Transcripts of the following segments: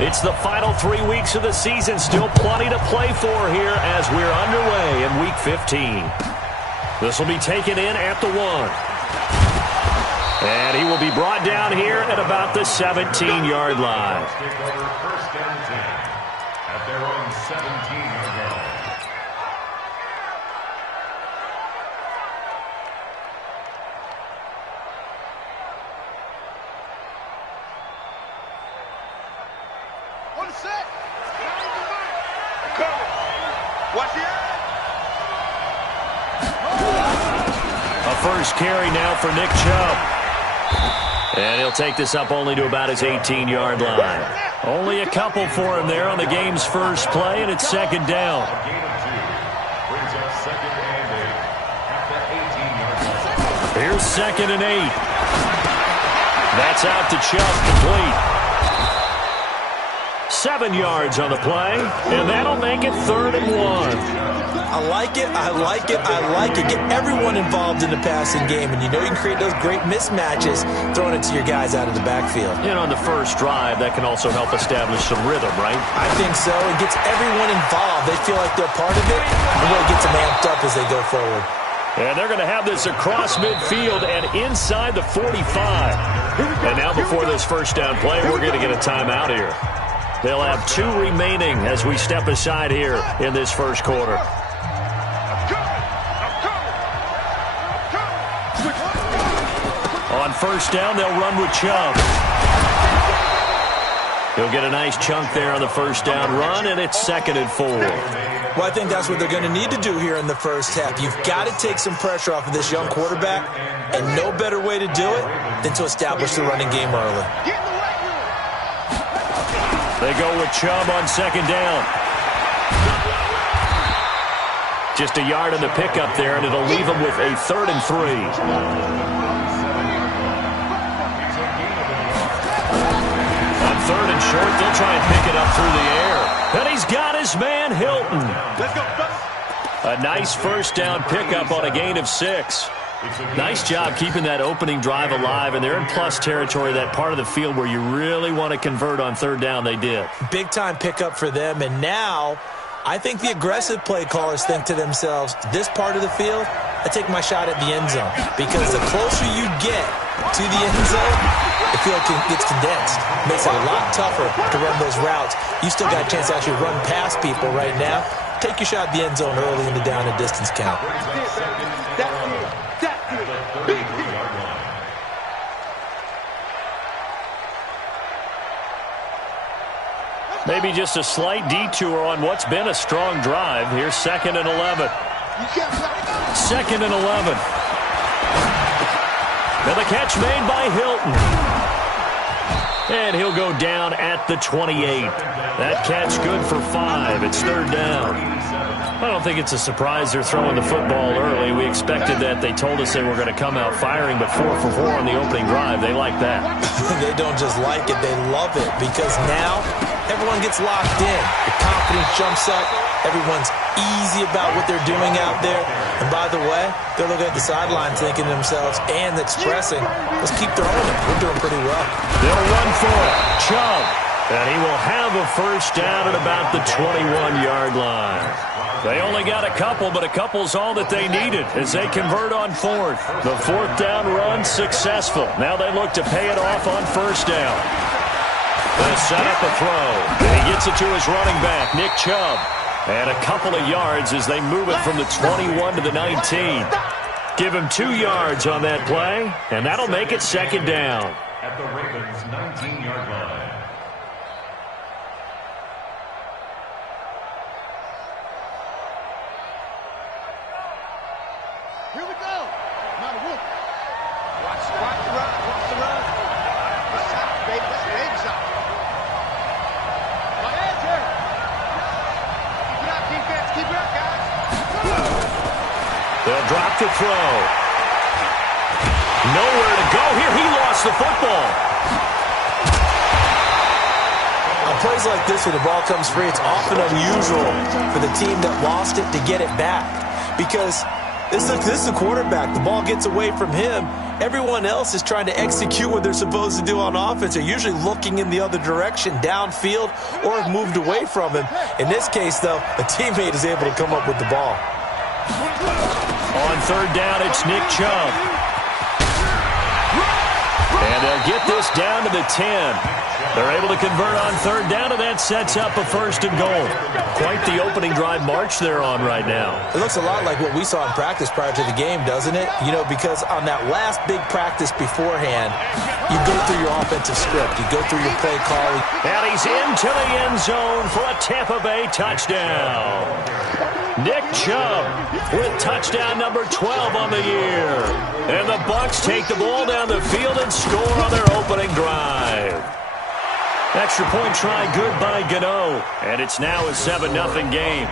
It's the final 3 weeks of the season. Still plenty to play for here as we're underway in Week 15. This will be taken in at the 1. And he will be brought down here at about the 17-yard line. First down 10 at their own 17-yard line. A first carry now for Nick Chubb. And he'll take this up only to about his 18-yard line. Only a couple for him there on the game's first play, and it's second down. Here's 2nd and 8. That's out to Chubb, complete. 7 yards on the play, and that'll make it 3rd and 1. I like it, I like it, I like it. Get everyone involved in the passing game, and you know you can create those great mismatches throwing it to your guys out of the backfield. And on the first drive, that can also help establish some rhythm, right? I think so. It gets everyone involved. They feel like they're part of it, and really gets them amped up as they go forward. And they're going to have this across midfield and inside the 45. And now before this first down play, we're going to get a timeout here. They'll have 2 remaining as we step aside here in this first quarter. On first down, they'll run with Chubb. He'll get a nice chunk there on the first down run, and it's 2nd and 4. Well, I think that's what they're going to need to do here in the first half. You've got to take some pressure off of this young quarterback, and no better way to do it than to establish the running game early. They go with Chubb on 2nd down. Just a yard on the pickup there, and it'll leave them with a 3rd and 3. On 3rd and short, they'll try and pick it up through the air. And he's got his man, Hilton. Let's go. A nice first down pickup on a gain of 6. Nice job keeping that opening drive alive, and they're in plus territory, that part of the field where you really want to convert on 3rd down. They did. Big-time pickup for them, and now I think the aggressive play callers think to themselves, this part of the field, I take my shot at the end zone, because the closer you get to the end zone, the field gets condensed. Makes it a lot tougher to run those routes. You still got a chance to actually run past people right now. Take your shot at the end zone early in the down and distance count. Maybe just a slight detour on what's been a strong drive. Here's 2nd and 11. 2nd and 11. And the catch made by Hilton. And he'll go down at the 28. That catch good for 5. It's 3rd down. I don't think it's a surprise they're throwing the football early. We expected that. They told us they were going to come out firing, but 4 for 4 on the opening drive. They like that. They don't just like it, they love it, because now everyone gets locked in. The confidence jumps up. Everyone's easy about what they're doing out there. And by the way, they're looking at the sideline thinking to themselves and expressing, let's keep throwing it. We're doing pretty well. They'll run for it. Chubb. And he will have a first down at about the 21-yard line. They only got a couple, but a couple's all that they needed as they convert on 4th. The 4th down run successful. Now they look to pay it off on first down. They'll set up a throw. And he gets it to his running back, Nick Chubb. And a couple of yards as they move it from the 21 to the 19. Give him 2 yards on that play, and that'll make it 2nd down. At the Ravens' 19-yard line. Here we go. Not a whoop. Watch the run. Watch the run. Good shot, baby. That's a big shot. My hands here. Keep it up, defense. Keep it up, guys. They'll drop the throw. Nowhere to go here. He lost the football. On plays like this where the ball comes free, it's often unusual for the team that lost it to get it back, because this is a quarterback. The ball gets away from him, everyone else is trying to execute what they're supposed to do on offense. They're usually looking in the other direction, downfield, or have moved away from him. In this case, though, a teammate is able to come up with the ball. On third down, it's Nick Chubb. And they'll get this down to the 10. They're able to convert on third down, and that sets up a 1st and goal. Quite the opening drive march they're on right now. It looks a lot like what we saw in practice prior to the game, doesn't it? You know, because on that last big practice beforehand, you go through your offensive script. You go through your play calling. And he's into the end zone for a Tampa Bay touchdown. Nick Chubb with touchdown number 12 on the year. And the Bucs take the ball down the field and score on their opening drive. Extra point try good by Gano. And it's now a 7-0 game.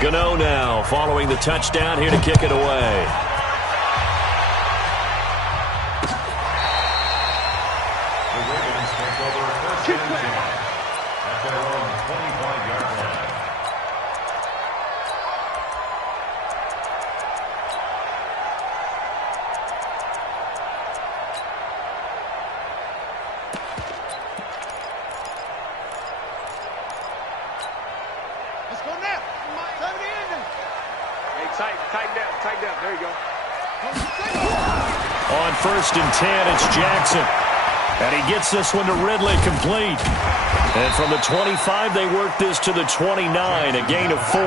Gano now following the touchdown here to kick it away. Tighten down. There you go. On 1st and 10, it's Jackson. And he gets this one to Ridley complete. And from the 25, they work this to the 29, a gain of 4.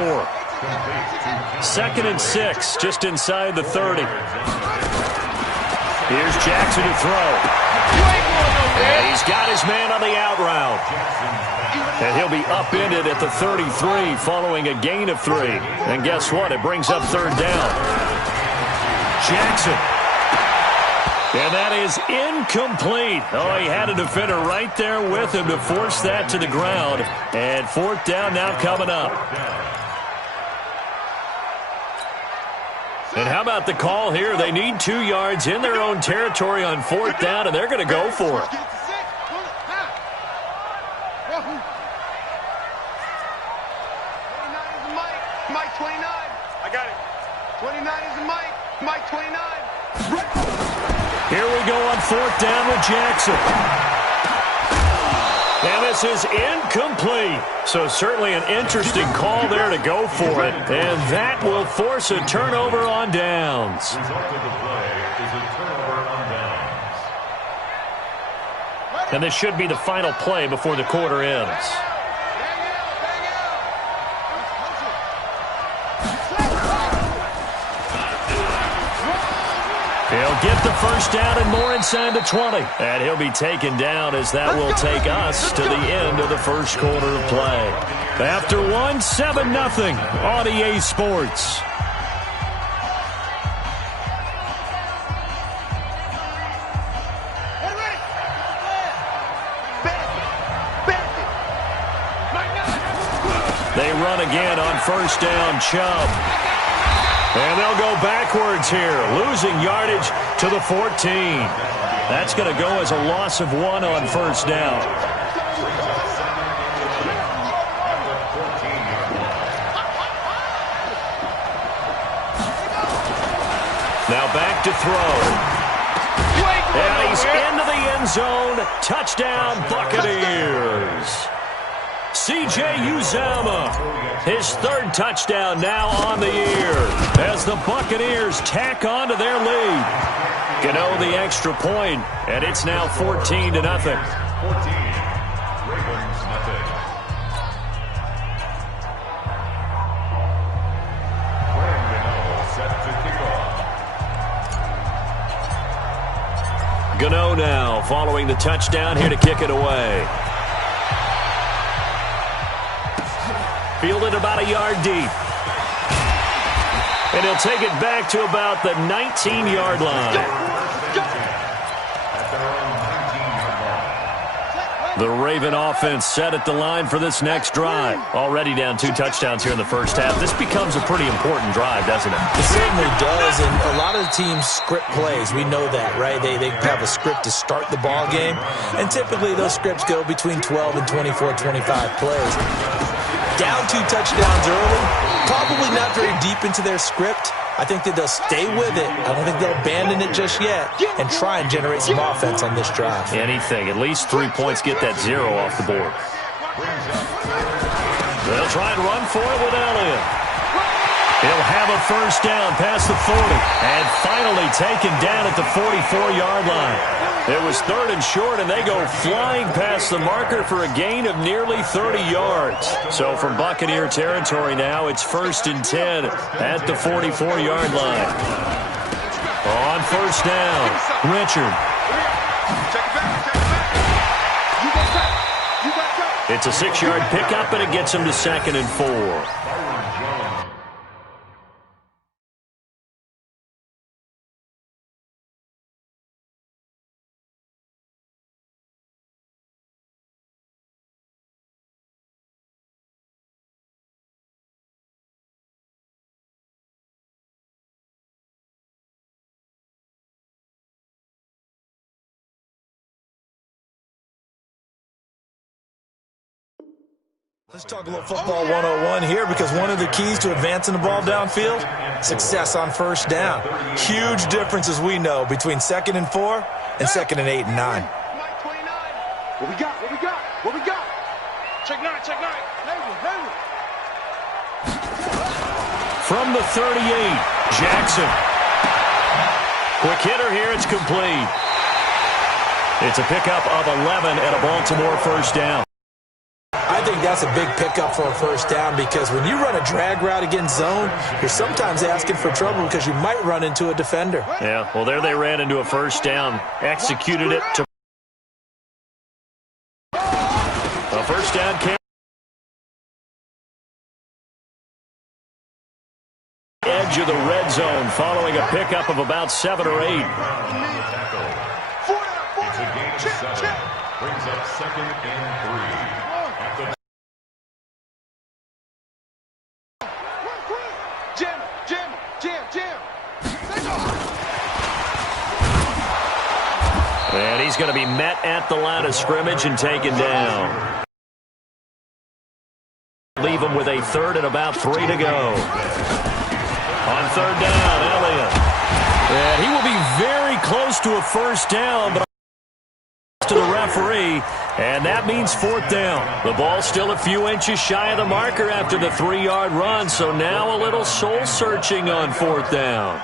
2nd and 6, just inside the 30. Here's Jackson to throw. And he's got his man on the out route. And he'll be upended at the 33 following a gain of 3. And guess what? It brings up third down. Jackson. And that is incomplete. Oh, he had a defender right there with him to force that to the ground. And 4th down now coming up. And how about the call here? They need 2 yards in their own territory on 4th down, and they're going to go for it. Mike 29. I got it. 29 is the Mike. Mike 29. Here we go on 4th down with Jackson. And this is incomplete. So certainly an interesting call there to go for it. And that will force a turnover on downs. The result of the play is a turnover on downs. And this should be the final play before the quarter ends. He'll get the 1st down and more inside the 20. And he'll be taken down as that will take us to the end of the 1st quarter of play. After one, 7-0 on EA Sports. They run again on 1st down, Chubb. And they'll go backwards here, losing yardage to the 14. That's going to go as a loss of 1 on 1st down. Now back to throw. And he's into the end zone. Touchdown, Buccaneers. C.J. Uzomah, his 3rd touchdown now on the year as the Buccaneers tack on to their lead. Gano the extra point, and it's now 14-0. 14. Ravens nothing. Gano set to kick off. Gano now following the touchdown here to kick it away. Fielded about a yard deep. And he'll take it back to about the 19-yard line. At their own 19-yard line. The Raven offense set at the line for this next drive. Already down 2 touchdowns here in the first half. This becomes a pretty important drive, doesn't it? It certainly does, and a lot of the teams script plays. We know that, right? They have a script to start the ball game, and typically those scripts go between 12 and 24, 25 plays. Down 2 touchdowns early, probably not very deep into their script. I think that they'll stay with it. I don't think they'll abandon it just yet and try and generate some offense on this drive. Anything. At least 3 points, get that 0 off the board. They'll try and run for it with Elliott. He'll have a first down past the 40 and finally taken down at the 44-yard line. It was 3rd and short, and they go flying past the marker for a gain of nearly 30 yards. So from Buccaneer territory now, it's 1st and 10 at the 44-yard line. On first down, Richard. It's a 6-yard pickup, and it gets him to 2nd and 4. Let's talk a little football 101 here, because one of the keys to advancing the ball downfield, success on first down. Huge difference, as we know, between 2nd and 4 and 2nd and 8 and 9. What we got? What we got? What we got? Check 9, check 9. From the 38, Jackson. Quick hitter here, it's complete. It's a pickup of 11 and a Baltimore first down. I think that's a big pickup for a first down, because when you run a drag route against zone, you're sometimes asking for trouble because you might run into a defender. Yeah, well, there they ran into a first down, executed it to a first down carry. Edge of the red zone following a pickup of about 7 or 8. It's a gain of 7. Brings up 2nd and 3. And he's going to be met at the line of scrimmage and taken down. Leave him with a 3rd and about 3 to go. On 3rd down, Elliott. And he will be very close to a first down, but to the referee, and that means 4th down. The ball still a few inches shy of the marker after the 3-yard run, so now a little soul-searching on 4th down.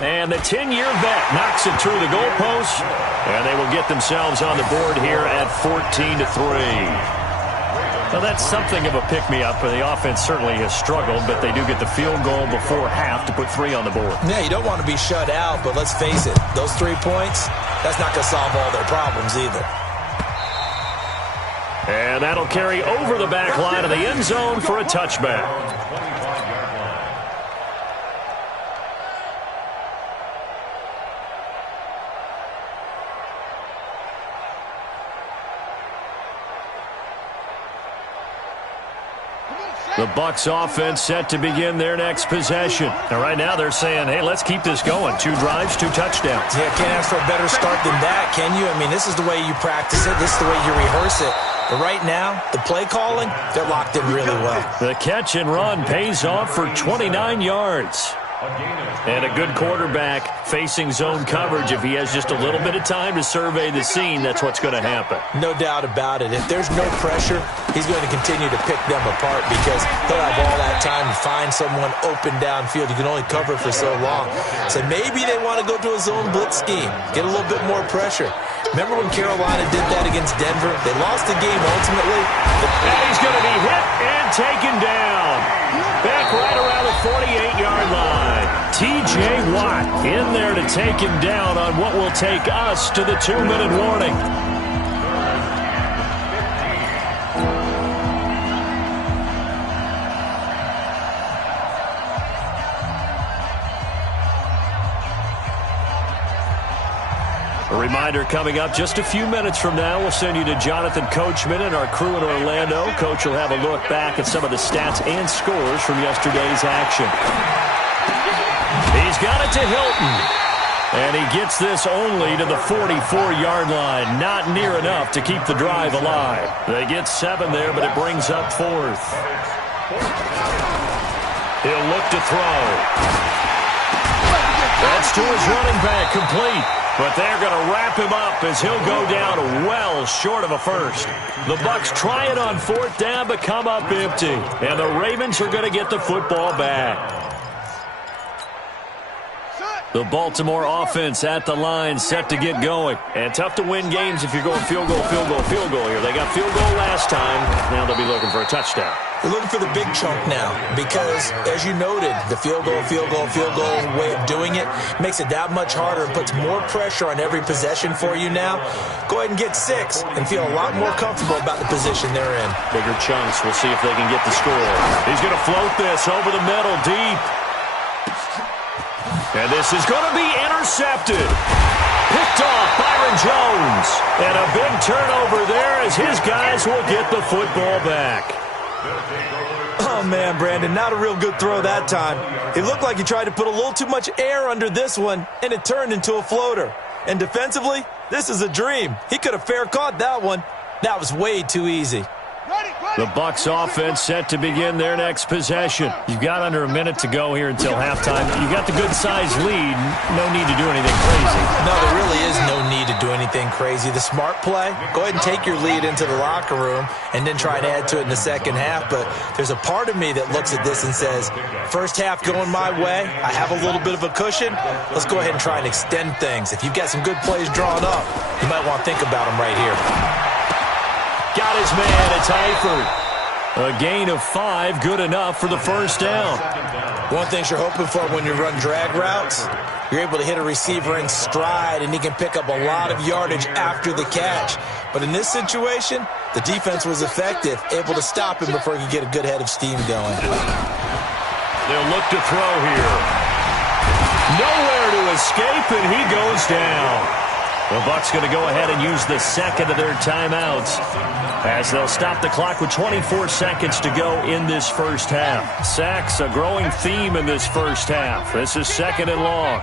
And the 10-year vet knocks it through the goalpost, and they will get themselves on the board here at 14-3. Well, that's something of a pick-me-up. The offense certainly has struggled, but they do get the field goal before half to put 3 on the board. Yeah, you don't want to be shut out, but let's face it, those 3 points, that's not going to solve all their problems either. And that'll carry over the back line of the end zone for a touchback. The Bucs offense set to begin their next possession. And right now they're saying, hey, let's keep this going. 2 drives, 2 touchdowns. Yeah, can't ask for a better start than that, can you? I mean, this is the way you practice it. This is the way you rehearse it. But right now, the play calling, they're locked in really well. The catch and run pays off for 29 yards. And a good quarterback facing zone coverage. If he has just a little bit of time to survey the scene, that's what's going to happen. No doubt about it. If there's no pressure, he's going to continue to pick them apart, because he'll have all that time to find someone open downfield. You can only cover for so long. So maybe they want to go to a zone blitz scheme, get a little bit more pressure. Remember when Carolina did that against Denver? They lost the game ultimately. And he's going to be hit and taken down. Back right around the 48-yard line. T.J. Watt in there to take him down on what will take us to the 2-minute warning. A reminder coming up just a few minutes from now, we'll send you to Jonathan Coachman and our crew in Orlando. Coach will have a look back at some of the stats and scores from yesterday's action. He's got it to Hilton. And he gets this only to the 44-yard line. Not near enough to keep the drive alive. They get 7 there, but it brings up 4th. He'll look to throw. That's to his running back, complete. But they're going to wrap him up as he'll go down well short of a first. The Bucs try it on 4th down, but come up empty. And the Ravens are going to get the football back. The Baltimore offense at the line, set to get going. And tough to win games if you're going field goal, field goal, field goal here. They got field goal last time. Now they'll be looking for a touchdown. They're looking for the big chunk now because, as you noted, the field goal way of doing it makes it that much harder and puts more pressure on every possession for you now. Go ahead and get 6 and feel a lot more comfortable about the position they're in. Bigger chunks. We'll see if they can get the score. He's going to float this over the middle deep. And this is going to be intercepted. Picked off Byron Jones. And a big turnover there as his guys will get the football back. Oh, man, Brandon, not a real good throw that time. It looked like he tried to put a little too much air under this one, and it turned into a floater. And defensively, this is a dream. He could have fair caught that one. That was way too easy. The Bucs offense set to begin their next possession. You've got under a minute to go here until halftime. You've got the good-sized lead. No need to do anything crazy. No, there really is no need to do anything crazy. The smart play, go ahead and take your lead into the locker room and then try and add to it in the second half. But there's a part of me that looks at this and says, first half going my way, I have a little bit of a cushion. Let's go ahead and try and extend things. If you've got some good plays drawn up, you might want to think about them right here. Got his man. It's Eifert. A gain of 5, good enough for the first down. One thing you're hoping for when you run drag routes, you're able to hit a receiver in stride, and he can pick up a lot of yardage after the catch. But in this situation, the defense was effective, able to stop him before he could get a good head of steam going. They'll look to throw here. Nowhere to escape, and he goes down. The Bucs going to go ahead and use the second of their timeouts as they'll stop the clock with 24 seconds to go in this first half. Sacks, a growing theme in this first half. This is 2nd and long.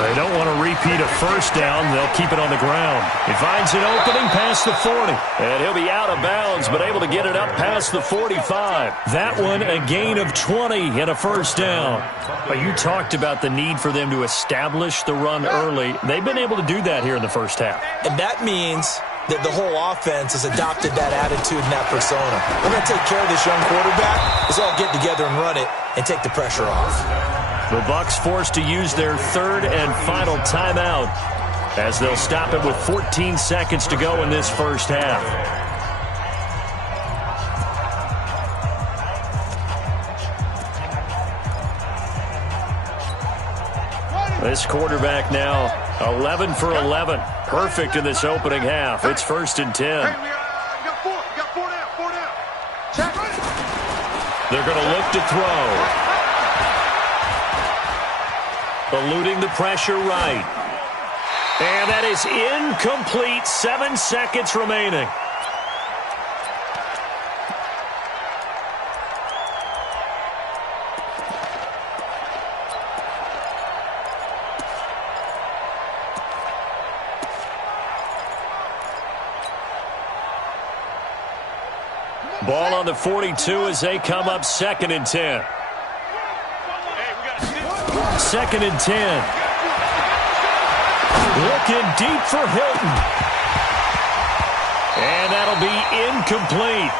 They don't want to repeat a first down. They'll keep it on the ground. He finds an opening past the 40. And he'll be out of bounds, but able to get it up past the 45. That one, a gain of 20 and a first down. But you talked about the need for them to establish the run early. They've been able to do that here in the first half. And that means that the whole offense has adopted that attitude and that persona. We're going to take care of this young quarterback. Let's all get together and run it and take the pressure off. The Bucs forced to use their 3rd and final timeout as they'll stop it with 14 seconds to go in this first half. This quarterback now 11 for 11. Perfect in this opening half. It's 1st and 10. Hey, we got 4 down. Check. They're going to look to throw. Eluding the pressure right. And that is incomplete. 7 seconds remaining. Ball on the 42 as they come up 2nd and 10. 2nd and 10. Looking deep for Hilton. And that'll be incomplete.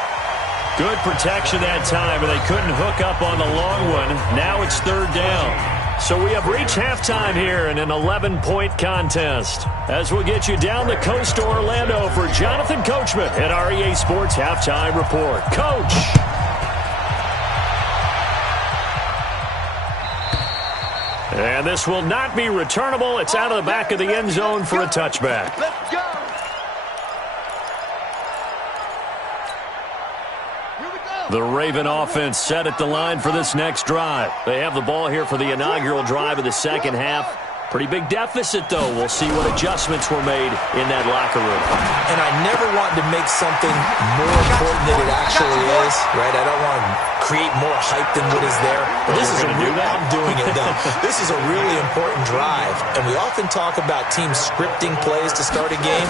Good protection that time, and they couldn't hook up on the long one. Now it's 3rd down. So we have reached halftime here in an 11-point contest. As we'll get you down the coast to Orlando for Jonathan Coachman at our EA Sports Halftime Report. Coach. And this will not be returnable. It's out of the back of the end zone for a touchback. Let's go. Here we go. The Raven offense set at the line for this next drive. They have the ball here for the inaugural drive of the second half. Pretty big deficit, though. We'll see what adjustments were made in that locker room. And I never want to make something more important than it actually is, right? I don't want to create more hype than what is there. But this is a real, I'm doing it, though. This is a really important drive. And we often talk about teams scripting plays to start a game.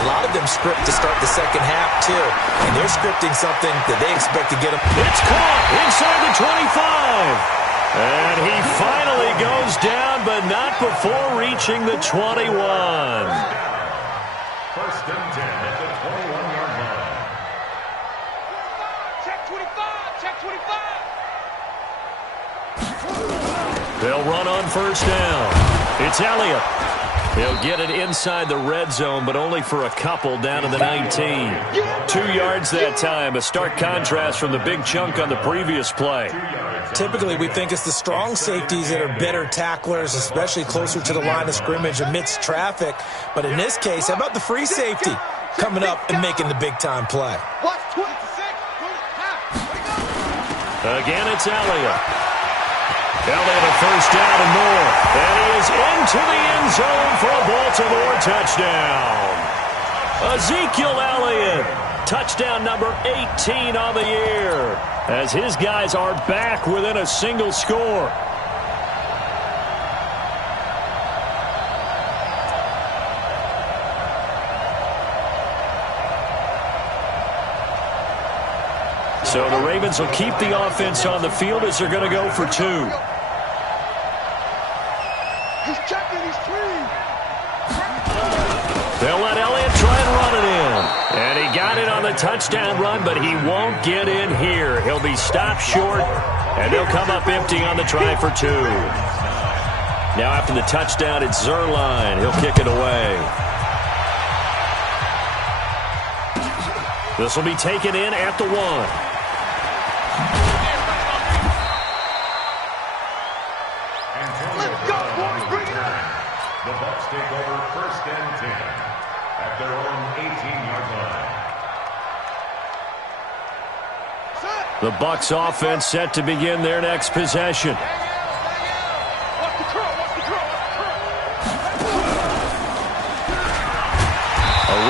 A lot of them script to start the second half, too. And they're scripting something that they expect to get them. It's caught inside the 25. And he finally goes down, but not before reaching the 21. First and 10 at the 21-yard line. Check 25, check 25. They'll run on first down. It's Elliott. He'll get it inside the red zone, but only for a couple down to the 19. 2 yards that time, a stark contrast from the big chunk on the previous play. Typically, we think it's the strong safeties that are better tacklers, especially closer to the line of scrimmage amidst traffic. But in this case, how about the free safety coming up and making the big-time play? Watch 26. Again, it's Elliott. Elliott a first down and more. And he is into the end zone for a Baltimore touchdown. Ezekiel Elliott, touchdown number 18 on the year, as his guys are back within a single score. So the Ravens will keep the offense on the field as they're going to go for 2. He's checking, he's clean. They'll let Elliott try and run it in. And he got it on the touchdown run, but he won't get in here. He'll be stopped short, and they'll come up empty on the try for 2. Now after the touchdown, it's Zerline. He'll kick it away. This will be taken in at the 1. The Bucs take over first and 10 at their own 18-yard line. The Bucs offense set to begin their next possession. A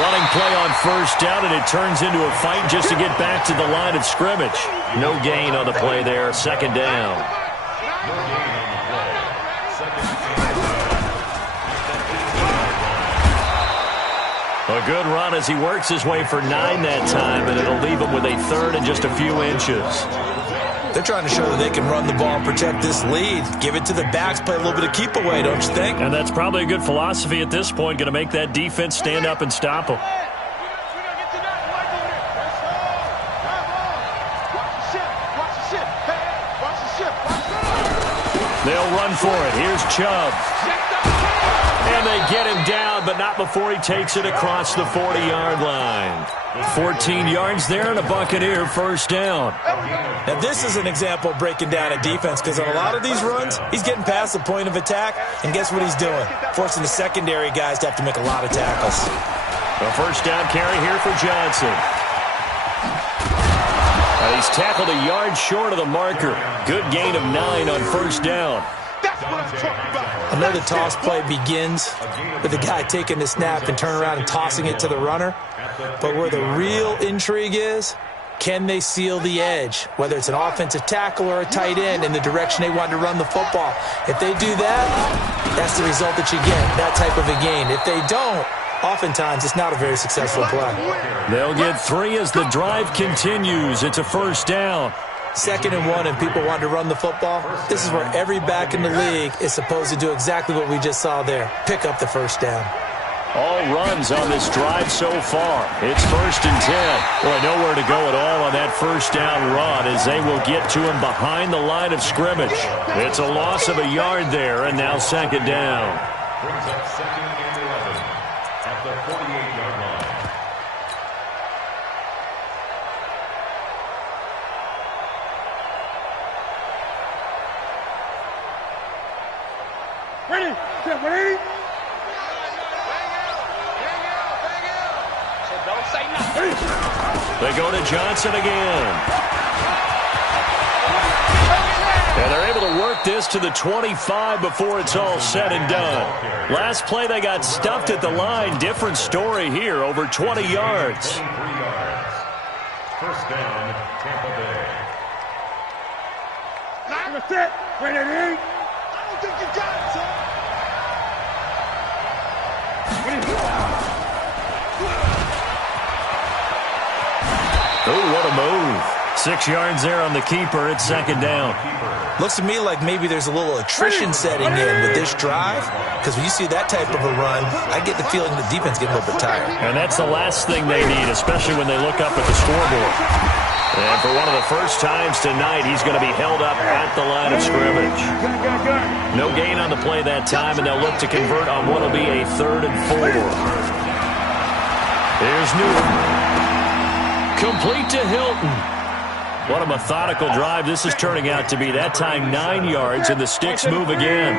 running play on first down, and it turns into a fight just to get back to the line of scrimmage. No gain on the play there, second down. No gain on the play. Second and 10. A good run as he works his way for 9 that time, and it'll leave him with a third and just a few inches. They're trying to show that they can run the ball and protect this lead. Give it to the backs, play a little bit of keep away, don't you think? And that's probably a good philosophy at this point, going to make that defense stand up and stop them. They'll run for it. Here's Chubb. And they get him down, but not before he takes it across the 40-yard line. 14 yards there and a Buccaneer first down. Now, this is an example of breaking down a defense, because on a lot of these runs, he's getting past the point of attack, and guess what he's doing? Forcing the secondary guys to have to make a lot of tackles. A first down carry here for Johnson. He's tackled a yard short of the marker. Good gain of 9 on first down. I know the toss play begins with the guy taking the snap and turning around and tossing it to the runner. But where the real intrigue is, can they seal the edge? Whether it's an offensive tackle or a tight end in the direction they want to run the football. If they do that, that's the result that you get, that type of a gain. If they don't, oftentimes it's not a very successful play. They'll get 3 as the drive continues. It's a first down. 2nd and 1, and people want to run the football. This is where every back in the league is supposed to do exactly what we just saw there. Pick up the first down. All runs on this drive so far. It's first and 10. Boy, nowhere to go at all on that first down run, as they will get to him behind the line of scrimmage. It's a loss of a yard there, and now second down. Brings up second and 11 at the 48-yard line. Ready? Ready? They go to Johnson again. to the 25 before it's all said and done. Last play, they got stuffed at the line. Different story here, over 20 yards. 23 yards. First down, Tampa Bay. That's it. Ready to eat? I don't think you got it, son. Oh, what a move. 6 yards there on the keeper. It's second down. Looks to me like maybe there's a little attrition setting in with this drive, because when you see that type of a run, I get the feeling the defense getting a little bit tired. And that's the last thing they need, especially when they look up at the scoreboard. And for one of the first times tonight, he's going to be held up at the line of scrimmage. No gain on the play that time, and they'll look to convert on what will be a 3rd and 4. Here's Newton. Complete to Hilton. What a methodical drive this is turning out to be. That time 9 yards, and the sticks move again.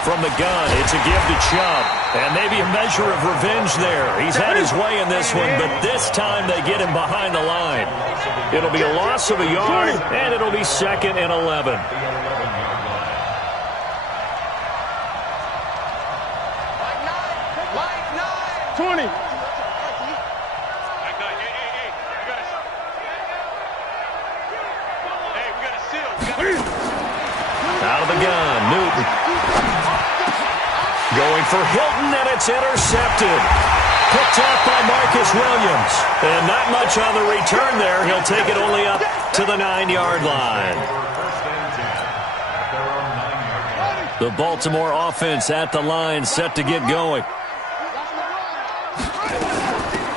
From the gun, it's a give to Chubb. And maybe a measure of revenge there. He's had his way in this one, but this time they get him behind the line. It'll be a loss of a yard, and it'll be 2nd and 11. 20. Out of the gun, Newton. Going for Hilton, and it's intercepted. Picked off by Marcus Williams. And not much on the return there. He'll take it only up to the 9-yard line. The Baltimore offense at the line, set to get going.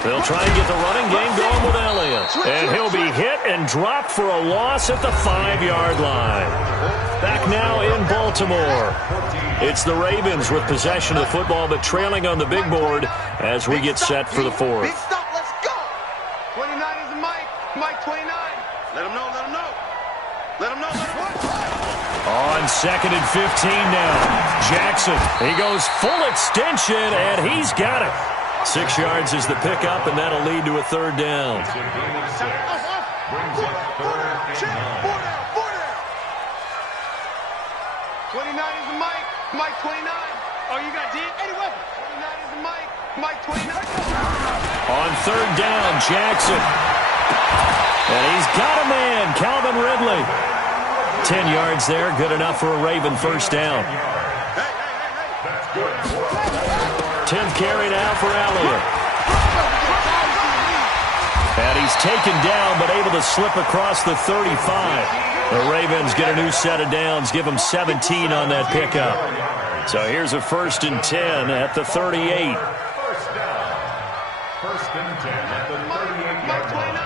They'll try and get the running game going with Elliott. And he'll be hit and dropped for a loss at the 5-yard line. Back now in Baltimore. It's the Ravens with possession of the football, but trailing on the big board as we get set for the 4th. Big stop, let's go. 29 is the Mike. Mike 29. Let him know, let him know. Let him know, let him know. On 2nd and 15 now. Jackson, he goes full extension, and he's got it. 6 yards is the pickup, and that'll lead to a 3rd down. Brings up 3rd and 9. 29 is the Mike. Mike 29. Oh, you got D? 81. 29 is the Mike. Mike 29. On 3rd down, Jackson. And he's got a man, Calvin Ridley. 10 yards there, good enough for a Raven first down. 10th carry now for Elliott. And he's taken down, but able to slip across the 35. The Ravens get a new set of downs, give them 17 on that pickup. So here's a 1st and 10 at the 38. First down. 1st and 10 at the 38-yard line.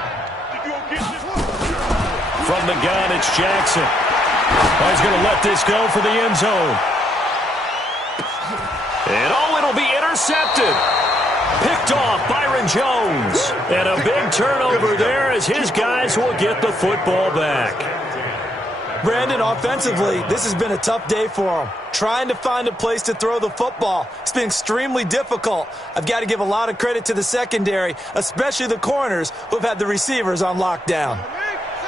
From the gun, it's Jackson. Oh, he's going to let this go for the end zone. And it'll be intercepted. Picked off Byron Jones. And a big turnover there as his guys will get the football back. Brandon, offensively, this has been a tough day for him. Trying to find a place to throw the football. It's been extremely difficult. I've got to give a lot of credit to the secondary, especially the corners who've had the receivers on lockdown.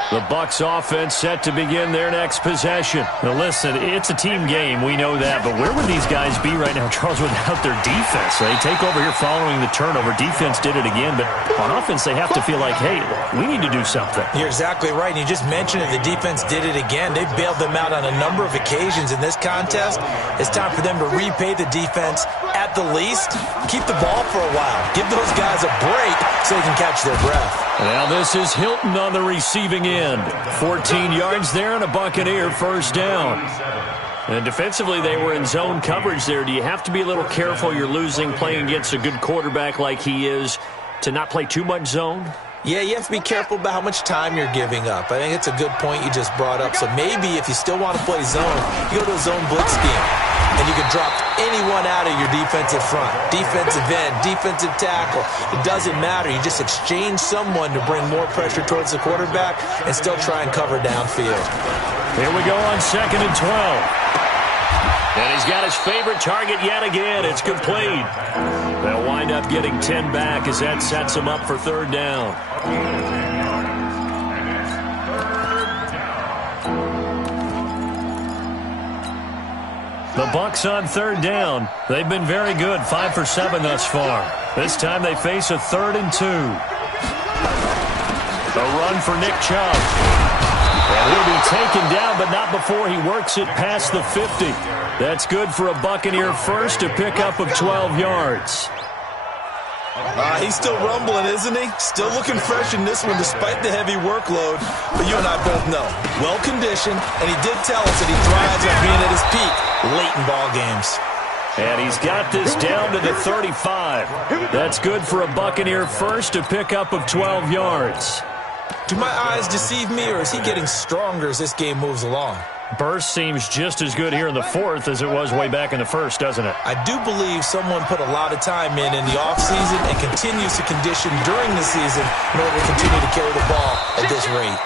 The Bucs offense set to begin their next possession. Now listen, it's a team game, we know that, but where would these guys be right now, Charles, without their defense? They take over here following the turnover. Defense did it again, but on offense they have to feel like, hey, we need to do something. You're exactly right, and you just mentioned it. The defense did it again. They bailed them out on a number of occasions in this contest. It's time for them to repay the defense at the least. Keep the ball for a while. Give those guys a break so they can catch their breath. Now this is Hilton on the receiving end. 14 yards there and a Buccaneer first down. And defensively, they were in zone coverage there. Do you have to be a little careful? You're losing playing against a good quarterback like he is to not play too much zone? Yeah, you have to be careful about how much time you're giving up. I think it's a good point you just brought up. So maybe if you still want to play zone, you go to a zone blitz scheme. And you can drop anyone out of your defensive front. Defensive end, defensive tackle. It doesn't matter. You just exchange someone to bring more pressure towards the quarterback and still try and cover downfield. Here we go on 2nd and 12. And he's got his favorite target yet again. It's complete. They'll wind up getting 10 back as that sets him up for third down. The Bucs on third down. They've been very good, 5 for 7 thus far. This time they face a 3rd and 2. A run for Nick Chubb. And he'll be taken down, but not before he works it past the 50. That's good for a Buccaneer first, a pickup of 12 yards. He's still rumbling, isn't he? Still looking fresh in this one despite the heavy workload. But you and I both know, well-conditioned, and he did tell us that he thrives on being at his peak late in ball games. And he's got this down to the 35. That's good for a Buccaneer first, a pickup of 12 yards. Do my eyes deceive me, or is he getting stronger as this game moves along? Burst seems just as good here in the 4th as it was way back in the 1st, doesn't it? I do believe someone put a lot of time in the offseason and continues to condition during the season in order to continue to carry the ball at this rate.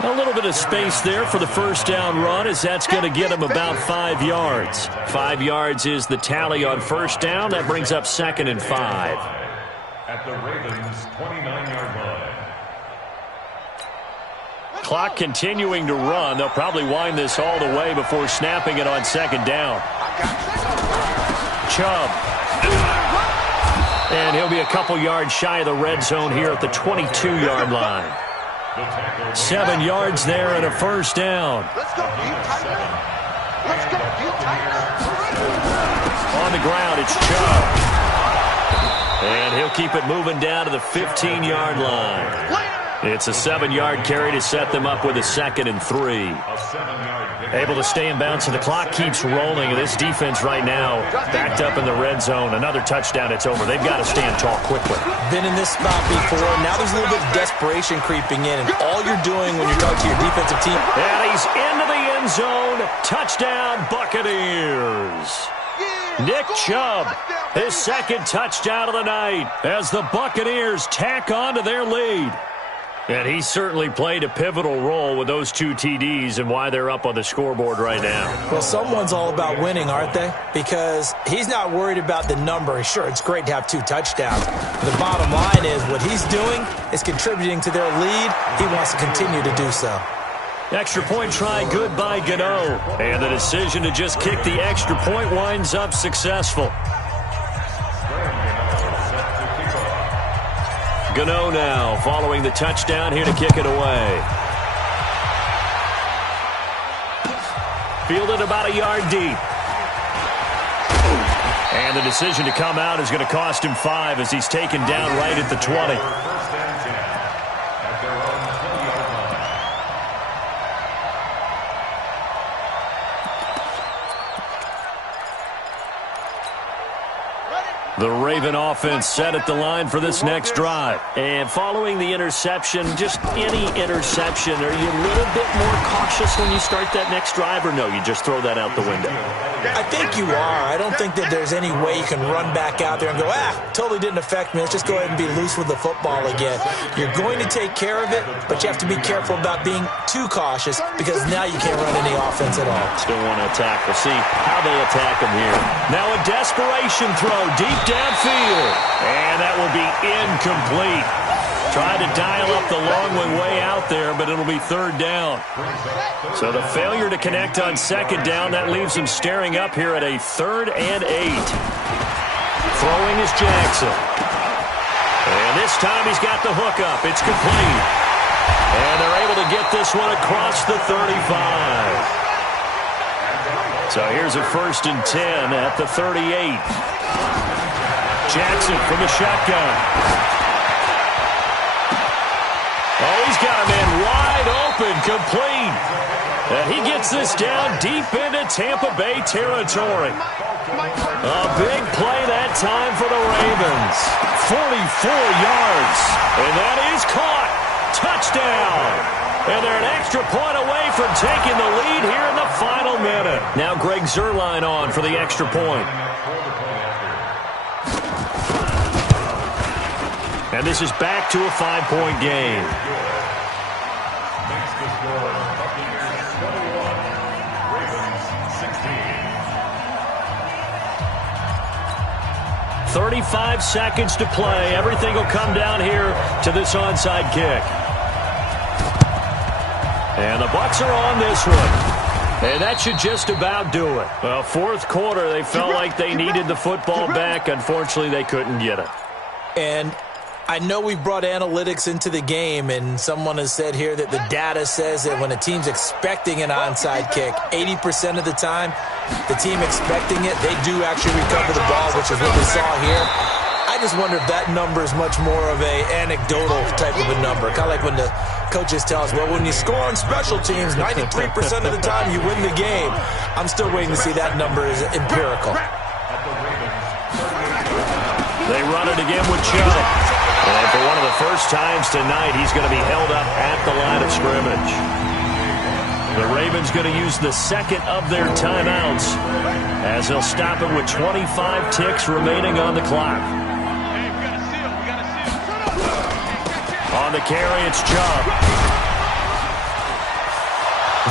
A little bit of space there for the first down run, as that's going to get him about 5 yards. 5 yards is the tally on first down. That brings up 2nd and 5. At the Ravens' 29-yard line. Clock continuing to run. They'll probably wind this all the way before snapping it on 2nd down. Chubb. And he'll be a couple yards shy of the red zone here at the 22-yard line. 7 yards there and a first down. Let's go, you tighten up. Let's go, you tighten up. On the ground, it's Chubb. And he'll keep it moving down to the 15-yard line. It's a 7-yard carry to set them up with a 2nd and 3. Able to stay in bounds, and the clock keeps rolling. And this defense right now backed up in the red zone. Another touchdown, it's over. They've got to stand tall quickly. Been in this spot before. Now there's a little bit of desperation creeping in. And all you're doing when you're talking to your defensive team. And he's into the end zone. Touchdown, Buccaneers. Nick Chubb, his 2nd touchdown of the night as the Buccaneers tack on to their lead. And he certainly played a pivotal role with those 2 TDs and why they're up on the scoreboard right now. Well, someone's all about winning, aren't they? Because he's not worried about the number. Sure, it's great to have 2 touchdowns. The bottom line is what he's doing is contributing to their lead. He wants to continue to do so. Extra point try good by Gano. And the decision to just kick the extra point winds up successful. Gano now following the touchdown here to kick it away. Fielded about a yard deep. And the decision to come out is going to cost him 5 as he's taken down right at the 20. The Raven offense set at the line for this next drive. And following the interception, just any interception, are you a little bit more cautious when you start that next drive, or no, you just throw that out the window? I think you are. I don't think that there's any way you can run back out there and go, totally didn't affect me. Let's just go ahead and be loose with the football again. You're going to take care of it, but you have to be careful about being too cautious because now you can't run any offense at all. Still want to attack. We'll see how they attack him here. Now a desperation throw deep downfield. And that will be incomplete. Tried to dial up the long one way out there, but it'll be 3rd down. So the failure to connect on 2nd down, that leaves him staring up here at a 3rd and 8. Throwing is Jackson. And this time he's got the hook up. It's complete. And they're able to get this one across the 35. So here's a 1st and 10 at the 38. Jackson from the shotgun. Oh, he's got a man wide open, complete. And he gets this down deep into Tampa Bay territory. A big play that time for the Ravens. 44 yards. And that is caught. Touchdown. And they're an extra point away from taking the lead here in the final minute. Now Greg Zuerlein on for the extra point. And this is back to a 5-point game. 35 seconds to play. Everything will come down here to this onside kick. And the Bucs are on this one. And that should just about do it. Well, fourth quarter, they felt like they needed the football back. Unfortunately, they couldn't get it. And I know we brought analytics into the game, and someone has said here that the data says that when a team's expecting an onside kick, 80% of the time, the team expecting it, they do actually recover the ball, which is what we saw here. I just wonder if that number is much more of a anecdotal type of a number. Kind of like when the coaches tell us, well, when you score on special teams, 93% of the time you win the game. I'm still waiting to see that number is empirical. They run it again with Chubb. And for one of the first times tonight, he's going to be held up at the line of scrimmage. The Ravens going to use the second of their timeouts as they'll stop it with 25 ticks remaining on the clock. On the carry, it's Chubb.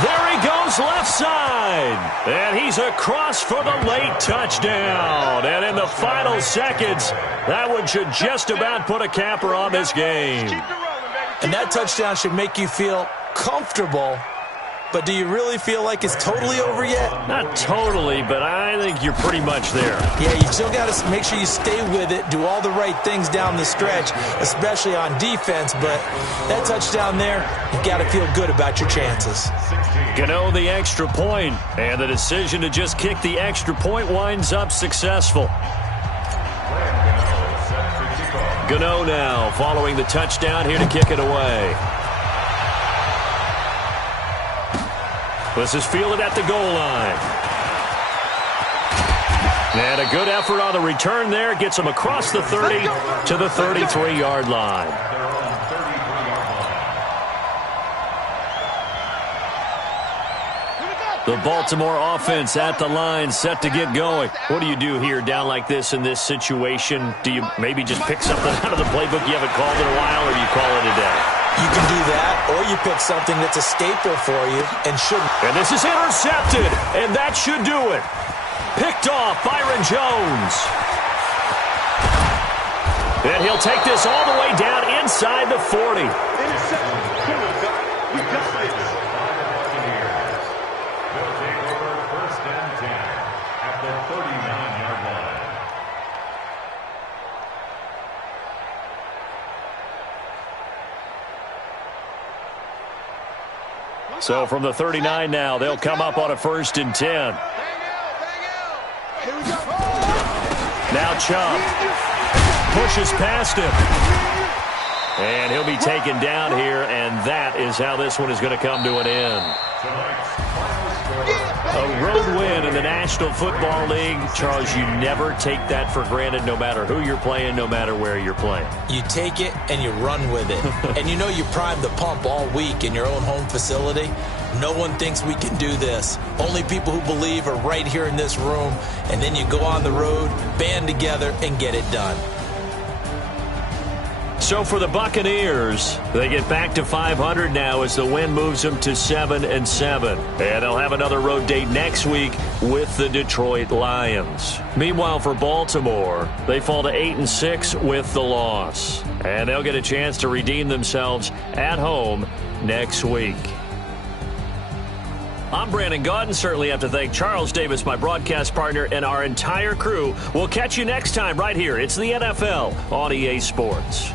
There he goes left side. And he's across for the late touchdown. And in the final seconds, that one should just about put a capper on this game. And that touchdown should make you feel comfortable. But do you really feel like it's totally over yet? Not totally, but I think you're pretty much there. Yeah, you still got to make sure you stay with it, do all the right things down the stretch, especially on defense. But that touchdown there, you got to feel good about your chances. Gano the extra point, and the decision to just kick the extra point winds up successful. Gano now following the touchdown here to kick it away. This is fielded at the goal line. And a good effort on the return there. Gets him across the 30 to the 33-yard line. The Baltimore offense at the line, set to get going. What do you do here down like this in this situation? Do you maybe just pick something out of the playbook you haven't called in a while, or do you call it a day? You can do that, or you pick something that's a staple for you and shouldn't. And this is intercepted, and that should do it. Picked off, Byron Jones. And he'll take this all the way down inside the 40. So from the 39 now, they'll come up on a 1st and 10. Now Chubb pushes past him. And he'll be taken down here, and that is how this one is going to come to an end. A road win in the National Football League. Charles, you never take that for granted, no matter who you're playing, no matter where you're playing. You take it and you run with it. And you know you primed the pump all week in your own home facility. No one thinks we can do this. Only people who believe are right here in this room. And then you go on the road, band together, and get it done. So for the Buccaneers, they get back to 500 now as the win moves them to 7-7. And they'll have another road date next week with the Detroit Lions. Meanwhile, for Baltimore, they fall to 8-6 with the loss. And they'll get a chance to redeem themselves at home next week. I'm Brandon Gaudin. Certainly have to thank Charles Davis, my broadcast partner, and our entire crew. We'll catch you next time right here. It's the NFL on EA Sports.